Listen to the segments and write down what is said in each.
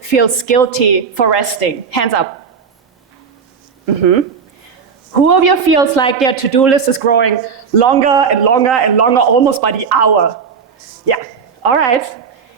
feels guilty for resting? Hands up. Who of you feels like their to-do list is growing longer and longer and longer, almost by the hour? Yeah, all right.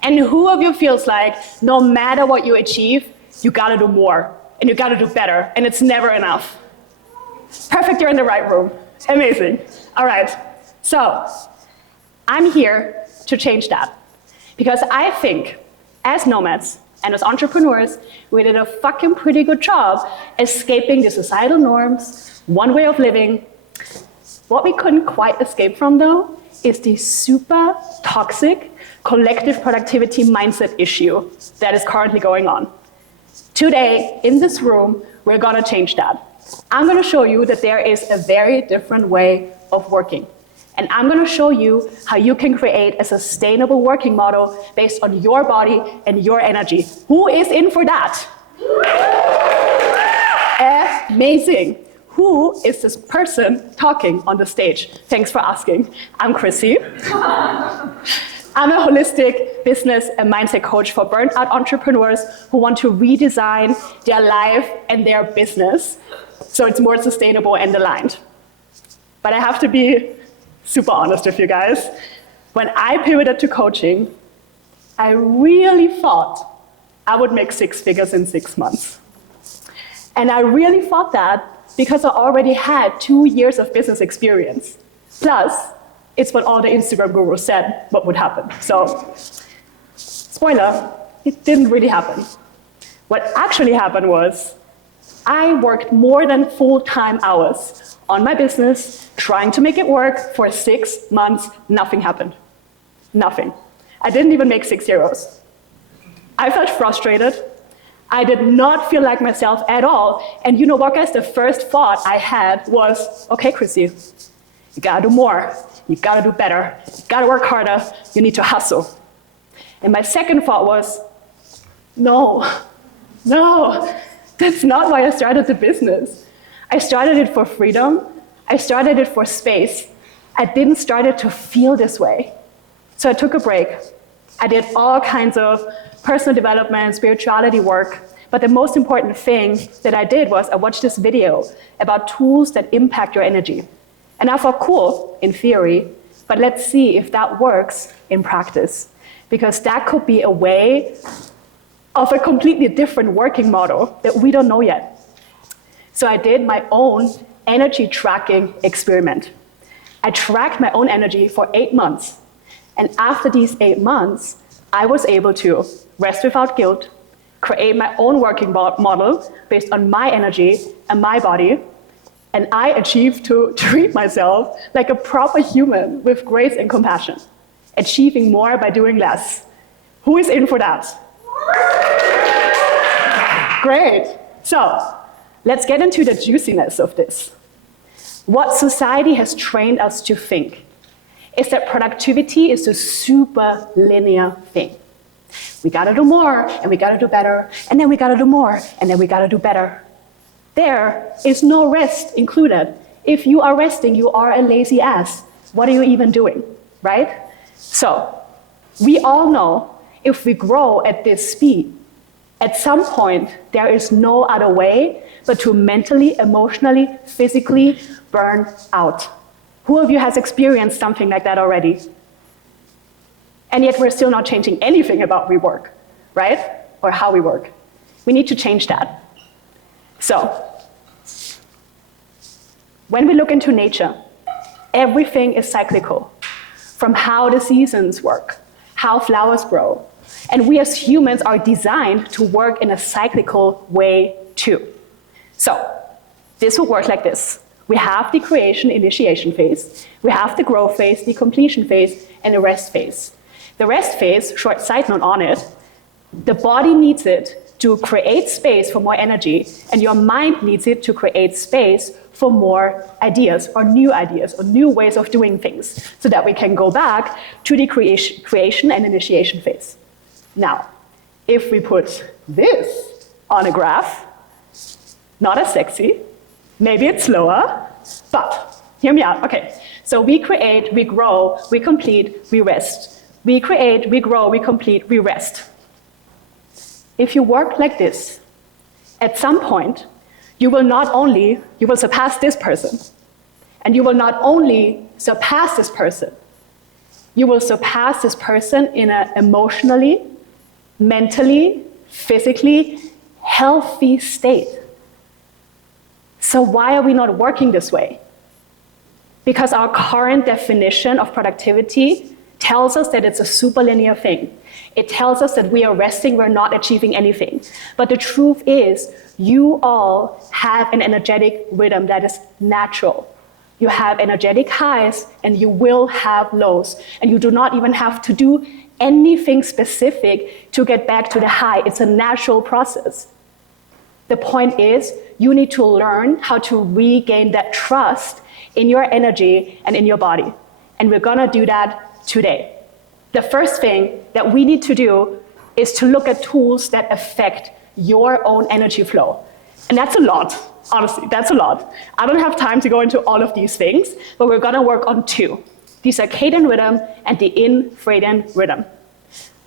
And who of you feels like no matter what you achieve, you gotta do more, and you gotta do better, and it's never enough? Perfect, you're in the right room. Amazing. All right, so I'm here to change that. Because I think, as nomads and as entrepreneurs, we did a fucking pretty good job escaping the societal norms, one way of living. What we couldn't quite escape from, though, is the super toxic collective productivity mindset issue that is currently going on. Today, in this room, we're gonna change that. I'm gonna show you that there is a very different way of working. And I'm gonna show you how you can create a sustainable working model based on your body and your energy. Who is in for that? Amazing. Who is this person talking on the stage? Thanks for asking. I'm Chrissy. I'm a holistic business and mindset coach for burnt-out entrepreneurs who want to redesign their life and their business so it's more sustainable and aligned. But I have to be super honest with you guys. When I pivoted to coaching, I really thought I would make 6 figures in 6 months. And I really thought that because I already had 2 years of business experience. Plus, it's what all the Instagram gurus said what would happen. So, spoiler, it didn't really happen. What actually happened was I worked more than full-time hours on my business, trying to make it work for 6 months. Nothing happened. Nothing. I didn't even make 6 euros. I felt frustrated. I did not feel like myself at all. And you know what, guys? The first thought I had was, okay, Chrissy, you gotta do more. You gotta do better. You gotta work harder. You need to hustle. And my second thought was, no, that's not why I started the business. I started it for freedom. I started it for space. I didn't start it to feel this way. So I took a break. I did all kinds of personal development, spirituality work. But the most important thing that I did was I watched this video about tools that impact your energy. And I thought, cool, in theory, but let's see if that works in practice. Because that could be a way of a completely different working model that we don't know yet. So I did my own energy tracking experiment. I tracked my own energy for 8 months. And after these 8 months, I was able to rest without guilt, create my own working model based on my energy and my body, and I achieved to treat myself like a proper human with grace and compassion, achieving more by doing less. Who is in for that? Great. So let's get into the juiciness of this. What society has trained us to think is that productivity is a super linear thing. We gotta do more, and we gotta do better, and then we gotta do more, and then we gotta do better. There is no rest included. If you are resting, you are a lazy ass. What are you even doing, right? So, we all know if we grow at this speed, at some point, there is no other way but to mentally, emotionally, physically burn out. Who of you has experienced something like that already? And yet we're still not changing anything about we work, right? Or how we work. We need to change that. So, when we look into nature, everything is cyclical. From how the seasons work, how flowers grow. And we as humans are designed to work in a cyclical way too. So, this will work like this. We have the creation initiation phase, we have the growth phase, the completion phase, and the rest phase. The rest phase, short side note on it, the body needs it to create space for more energy, and your mind needs it to create space for more ideas or new ways of doing things, so that we can go back to the creation and initiation phase. Now, if we put this on a graph, not as sexy, maybe it's slower, but hear me out. Okay, so we create, we grow, we complete, we rest. We create, we grow, we complete, we rest. If you work like this, at some point, you will surpass this person. And you will not only surpass this person, you will surpass this person in an emotionally, mentally, physically healthy state. So why are we not working this way? Because our current definition of productivity tells us that it's a superlinear thing. It tells us that we are resting, we're not achieving anything. But the truth is, you all have an energetic rhythm that is natural. You have energetic highs and you will have lows. And you do not even have to do anything specific to get back to the high. It's a natural process. The point is, you need to learn how to regain that trust in your energy and in your body. And we're gonna do that today. The first thing that we need to do is to look at tools that affect your own energy flow. And that's a lot, honestly, that's a lot. I don't have time to go into all of these things, but we're gonna work on two: the circadian rhythm and the infradian rhythm.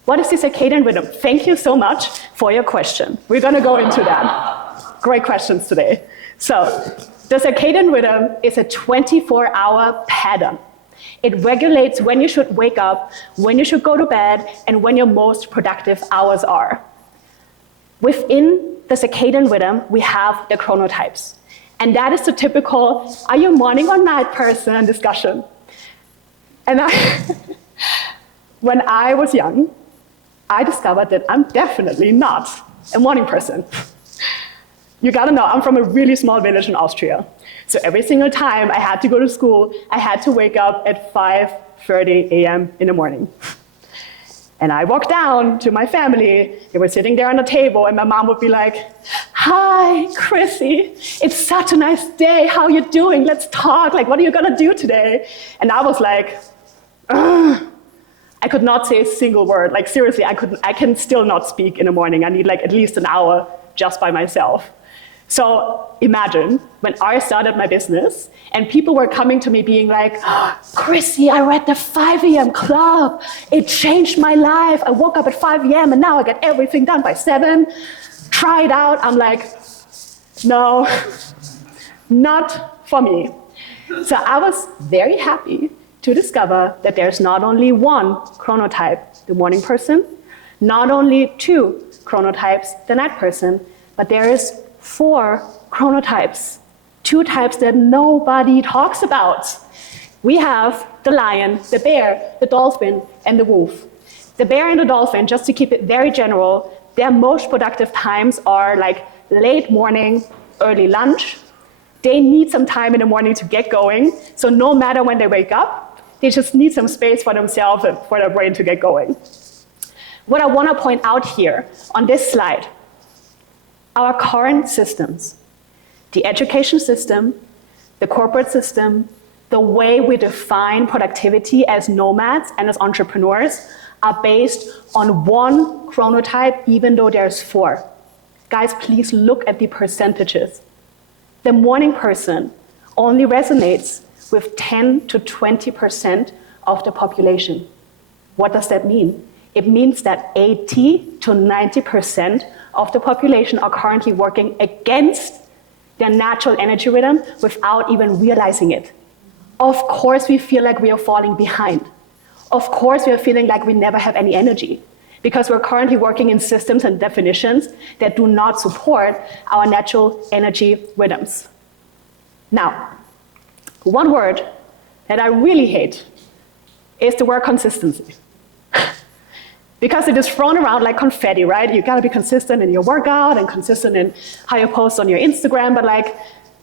What is the circadian rhythm? Thank you so much for your question. We're gonna go into that. Great questions today. So, the circadian rhythm is a 24-hour pattern. It regulates when you should wake up, when you should go to bed, and when your most productive hours are. Within the circadian rhythm, we have the chronotypes. And that is the typical, are you morning or night person discussion. And when I was young, I discovered that I'm definitely not a morning person. You gotta know, I'm from a really small village in Austria. So every single time I had to go to school, I had to wake up at 5:30 a.m. in the morning. And I walked down to my family, they were sitting there on the table, and my mom would be like, "Hi, Chrissy, it's such a nice day, how are you doing? Let's talk, like, what are you gonna do today?" And I was like, ugh. I could not say a single word, like seriously, I can still not speak in the morning. I need like at least an hour just by myself. So imagine when I started my business and people were coming to me being like, "Oh, Chrissy, I read the 5 a.m. club. It changed my life. I woke up at 5 a.m. and now I get everything done by 7. Try it out." I'm like, no, not for me. So I was very happy to discover that there's not only one chronotype, the morning person, not only 2 chronotypes, the night person, but there is 4 chronotypes, 2 types that nobody talks about. We have the lion, the bear, the dolphin, and the wolf. The bear and the dolphin, just to keep it very general, their most productive times are like late morning, early lunch. They need some time in the morning to get going, so no matter when they wake up, they just need some space for themselves and for their brain to get going. What I want to point out here on this slide, our current systems, the education system, the corporate system, the way we define productivity as nomads and as entrepreneurs are based on one chronotype, even though there's 4. Guys, please look at the percentages. The morning person only resonates with 10 to 20% of the population. What does that mean? It means that 80 to 90% of the population are currently working against their natural energy rhythm without even realizing it. Of course, we feel like we are falling behind. Of course, we are feeling like we never have any energy because we're currently working in systems and definitions that do not support our natural energy rhythms. Now, one word that I really hate is the word consistency. Because it is thrown around like confetti, right? You gotta be consistent in your workout and consistent in how you post on your Instagram, but like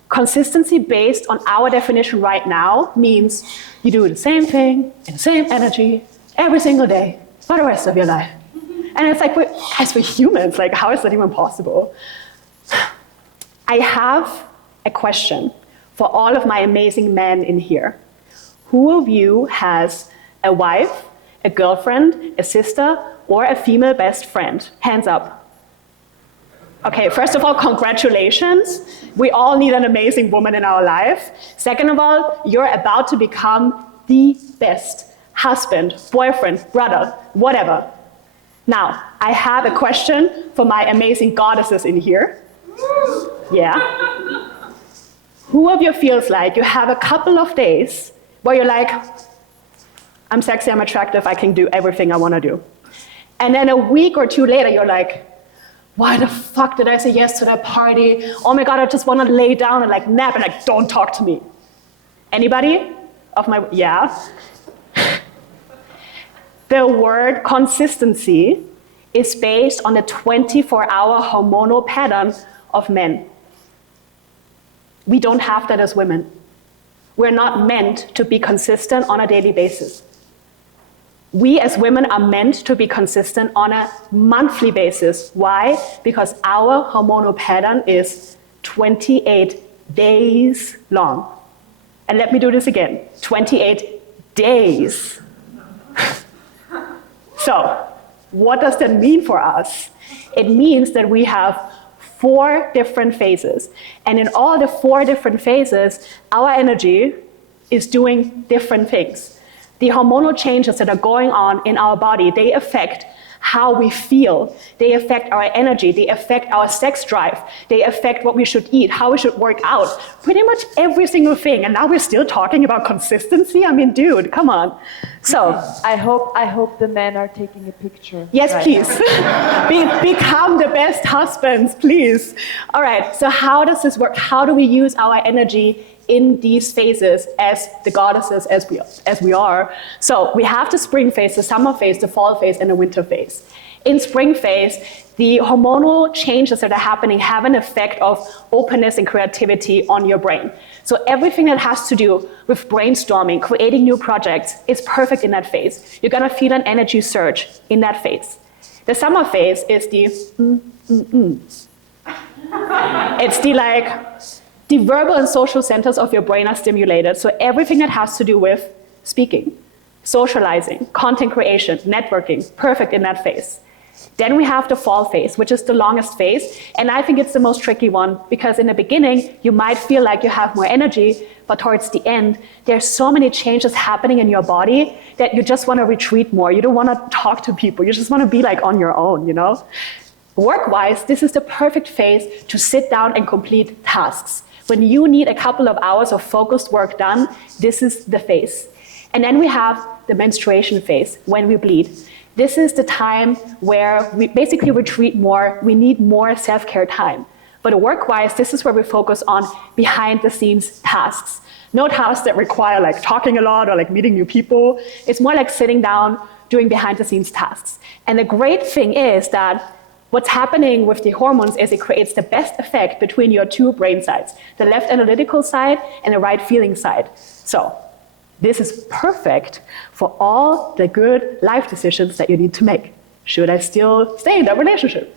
consistency based on our definition right now means you do the same thing in the same energy every single day for the rest of your life. And it's like, guys, we're humans, like how is that even possible? I have a question for all of my amazing men in here. Who of you has a wife, a girlfriend, a sister, or a female best friend? Hands up. Okay, first of all, congratulations. We all need an amazing woman in our life. Second of all, you're about to become the best husband, boyfriend, brother, whatever. Now, I have a question for my amazing goddesses in here. Yeah. Who of you feels like you have a couple of days where you're like, I'm sexy, I'm attractive, I can do everything I want to do. And then a week or two later, you're like, why the fuck did I say yes to that party? Oh my God, I just want to lay down and like nap and like, don't talk to me. Anybody? Yeah. The word consistency is based on the 24-hour hormonal pattern of men. We don't have that as women. We're not meant to be consistent on a daily basis. We as women are meant to be consistent on a monthly basis. Why? Because our hormonal pattern is 28 days long. And let me do this again, 28 days. So, what does that mean for us? It means that we have 4 different phases. And in all the 4 different phases, our energy is doing different things. The hormonal changes that are going on in our body, they affect how we feel. They affect our energy. They affect our sex drive. They affect what we should eat, how we should work out. Pretty much every single thing. And now we're still talking about consistency? I mean, dude, come on. So I hope the men are taking a picture. Yes, right please. Become the best husbands, please. All right, so how does this work? How do we use our energy in these phases as the goddesses as we are? So we have the spring phase, the summer phase, the fall phase, and the winter phase. In spring phase, the hormonal changes that are happening have an effect of openness and creativity on your brain. So everything that has to do with brainstorming, creating new projects is perfect in that phase. You're gonna feel an energy surge in that phase. The summer phase is the It's the verbal and social centers of your brain are stimulated. So everything that has to do with speaking, socializing, content creation, networking, perfect in that phase. Then we have the fall phase, which is the longest phase. And I think it's the most tricky one because in the beginning, you might feel like you have more energy, but towards the end, there's so many changes happening in your body that you just want to retreat more. You don't want to talk to people. You just want to be like on your own, you know? Work-wise, this is the perfect phase to sit down and complete tasks. When you need a couple of hours of focused work done, this is the phase. And then we have the menstruation phase, when we bleed. This is the time where we basically retreat more, we need more self-care time. But work-wise, this is where we focus on behind-the-scenes tasks. No tasks that require like talking a lot or like meeting new people. It's more like sitting down, doing behind-the-scenes tasks. And the great thing is that what's happening with the hormones is it creates the best effect between your 2 brain sides, the left analytical side and the right feeling side. So this is perfect for all the good life decisions that you need to make. Should I still stay in that relationship?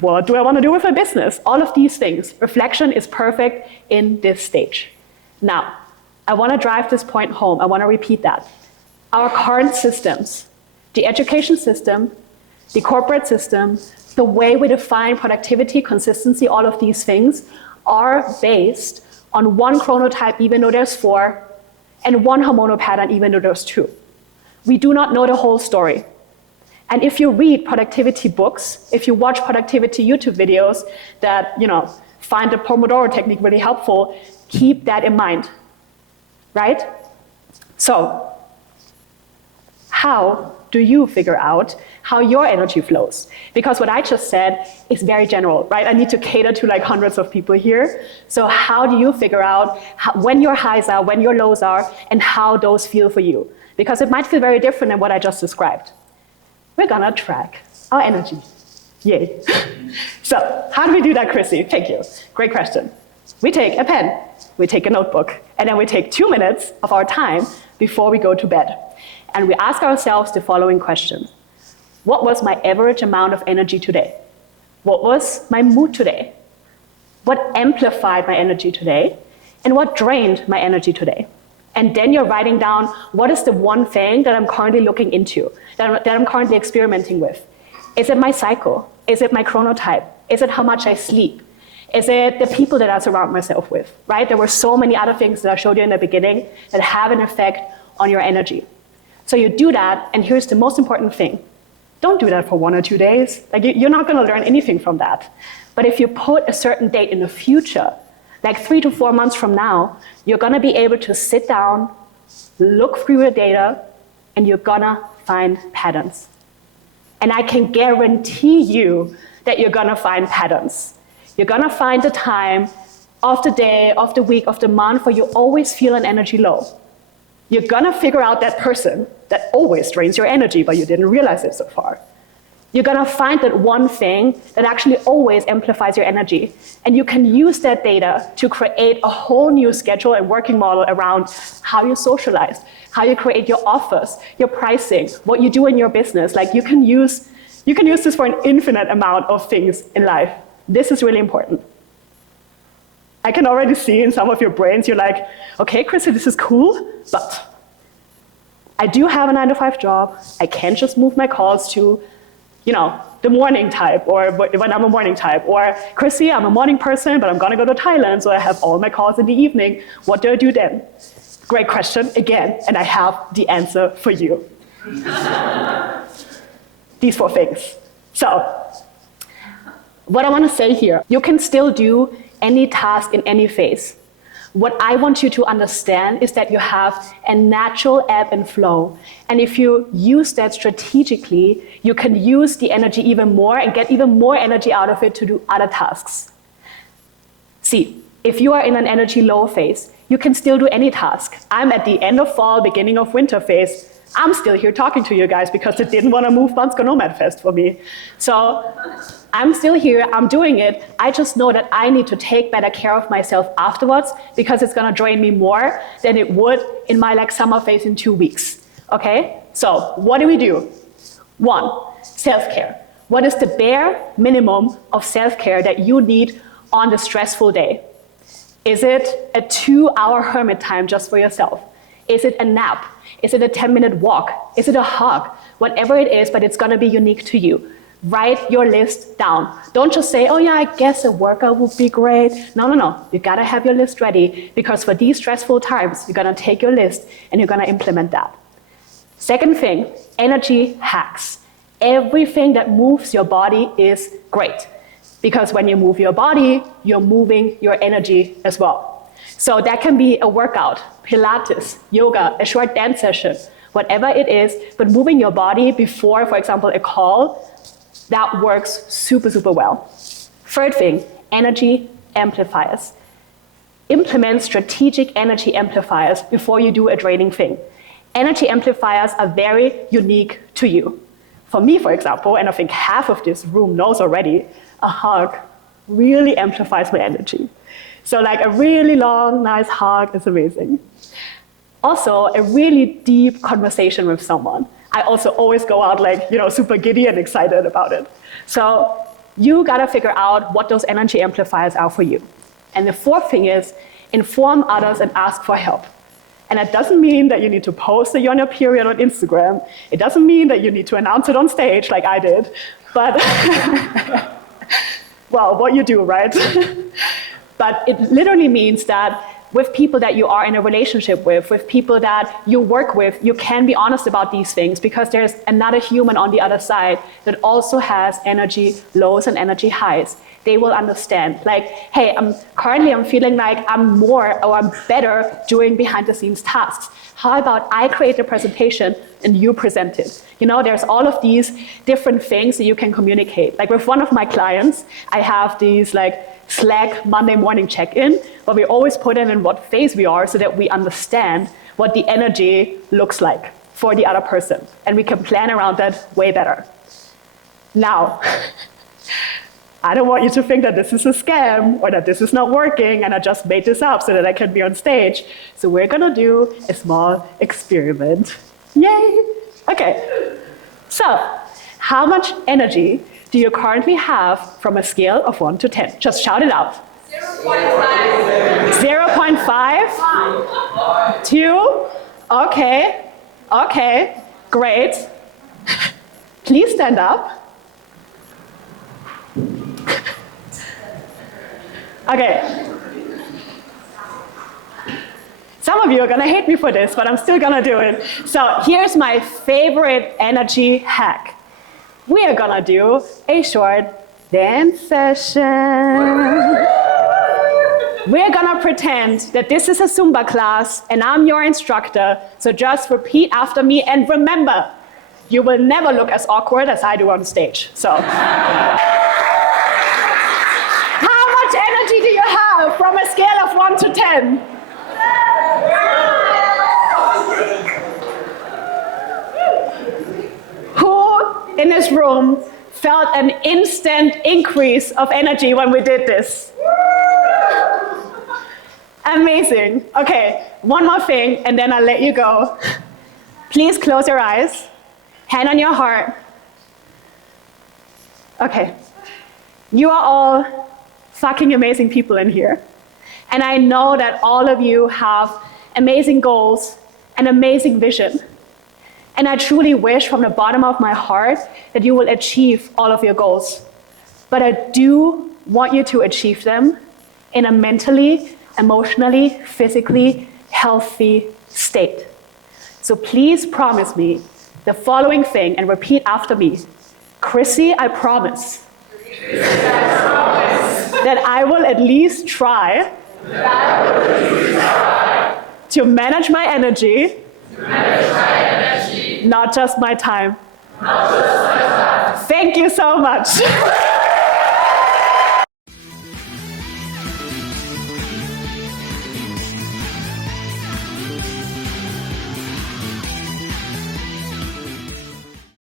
What do I want to do with my business? All of these things. Reflection is perfect in this stage. Now, I want to drive this point home. I want to repeat that. Our current systems, the education system, the corporate system, the way we define productivity, consistency, all of these things are based on one chronotype, even though there's 4, and one hormonal pattern, even though there's 2. We do not know the whole story. And if you read productivity books, if you watch productivity YouTube videos that, find the Pomodoro technique really helpful, keep that in mind, right? So, how do you figure out how your energy flows? Because what I just said is very general, right? I need to cater to like hundreds of people here. So how do you figure out when your highs are, when your lows are, and how those feel for you? Because it might feel very different than what I just described. We're gonna track our energy. Yay. So how do we do that, Chrissy? Thank you. Great question. We take a pen, we take a notebook, and then we take 2 minutes of our time before we go to bed. And we ask ourselves the following question. What was my average amount of energy today? What was my mood today? What amplified my energy today? And what drained my energy today? And then you're writing down, what is the one thing that I'm currently looking into, that I'm currently experimenting with? Is it my cycle? Is it my chronotype? Is it how much I sleep? Is it the people that I surround myself with, right? There were so many other things that I showed you in the beginning that have an effect on your energy. So you do that, and here's the most important thing. don't do that for 1 or 2 days. Like you're not going to learn anything from that. But if you put a certain date in the future, like 3 to 4 months from now, you're going to be able to sit down, look through your data, and you're going to find patterns. And I can guarantee you that you're going to find patterns. You're going to find the time of the day, of the week, of the month where you always feel an energy low. You're going to figure out that person that always drains your energy, but you didn't realize it so far. You're going to find that one thing that actually always amplifies your energy. And you can use that data to create a whole new schedule and working model around how you socialize, how you create your offers, your pricing, what you do in your business. Like you can use this for an infinite amount of things in life. This is really important. I can already see in some of your brains, you're like, okay, Chrissy, this is cool, but I do have a 9-to-5 job. I can't just move my calls to, the morning type, or when I'm a morning type. Or, Chrissy, I'm a morning person, but I'm gonna go to Thailand, so I have all my calls in the evening. What do I do then? Great question, again, and I have the answer for you. These 4 things. So, what I wanna say here, you can still do any task in any phase. What I want you to understand is that you have a natural ebb and flow. And if you use that strategically, you can use the energy even more and get even more energy out of it to do other tasks. See, if you are in an energy low phase, you can still do any task. I'm at the end of fall, beginning of winter phase. I'm still here talking to you guys because they didn't want to move Bansko Nomad Fest for me. So I'm still here, I'm doing it. I just know that I need to take better care of myself afterwards because it's gonna drain me more than it would in my summer phase in 2 weeks, okay? So what do? 1, self-care. What is the bare minimum of self-care that you need on the stressful day? Is it a 2-hour hermit time just for yourself? Is it a nap? Is it a 10-minute walk? Is it a hug? Whatever it is, but it's gonna be unique to you. Write your list down. Don't just say, oh yeah, I guess a workout would be great. No. You gotta have your list ready because for these stressful times, you're gonna take your list and you're gonna implement that. Second thing, energy hacks. Everything that moves your body is great because when you move your body, you're moving your energy as well. So that can be a workout, Pilates, yoga, a short dance session, whatever it is, but moving your body before, for example, a call, that works super, super well. Third thing, energy amplifiers. Implement strategic energy amplifiers before you do a draining thing. Energy amplifiers are very unique to you. For me, for example, and I think half of this room knows already, a hug really amplifies my energy. So a really long, nice hug is amazing. Also, a really deep conversation with someone. I also always go out super giddy and excited about it. So you gotta figure out what those energy amplifiers are for you. And the 4th thing is inform others and ask for help. And that doesn't mean that you need to post that you're on your period on Instagram. It doesn't mean that you need to announce it on stage like I did. But, well, what you do, right? But it literally means that with people that you are in a relationship with people that you work with, you can be honest about these things because there's another human on the other side that also has energy lows and energy highs. They will understand. Hey, I'm feeling like I'm more or I'm better doing behind the scenes tasks. How about I create a presentation and you present it? There's all of these different things that you can communicate. With one of my clients, I have these Slack Monday morning check-in, where we always put in what phase we are so that we understand what the energy looks like for the other person. And we can plan around that way better. Now, I don't want you to think that this is a scam or that this is not working and I just made this up so that I can be on stage. So we're gonna do a small experiment. Yay! Okay, so how much energy do you currently have from a scale of 1 to 10? Just shout it out. 0.5. 0.5? 2? Okay, great. Please stand up. Okay. Some of you are gonna hate me for this, but I'm still gonna do it. So here's my favorite energy hack. we are gonna do a short dance session. We're gonna pretend that this is a Zumba class and I'm your instructor, so just repeat after me and remember, you will never look as awkward as I do on stage. So, how much energy do you have from a scale of 1 to 10? Who in this room felt an instant increase of energy when we did this? Amazing. Okay, one more thing, and then I'll let you go. Please close your eyes, hand on your heart. Okay, you are all fucking amazing people in here. And I know that all of you have amazing goals and amazing vision. And I truly wish from the bottom of my heart that you will achieve all of your goals. But I do want you to achieve them in a mentally, emotionally, physically healthy state. So please promise me the following thing and repeat after me. Chrissy, I promise that I will at least try to manage my energy, not just my time. Thank you so much.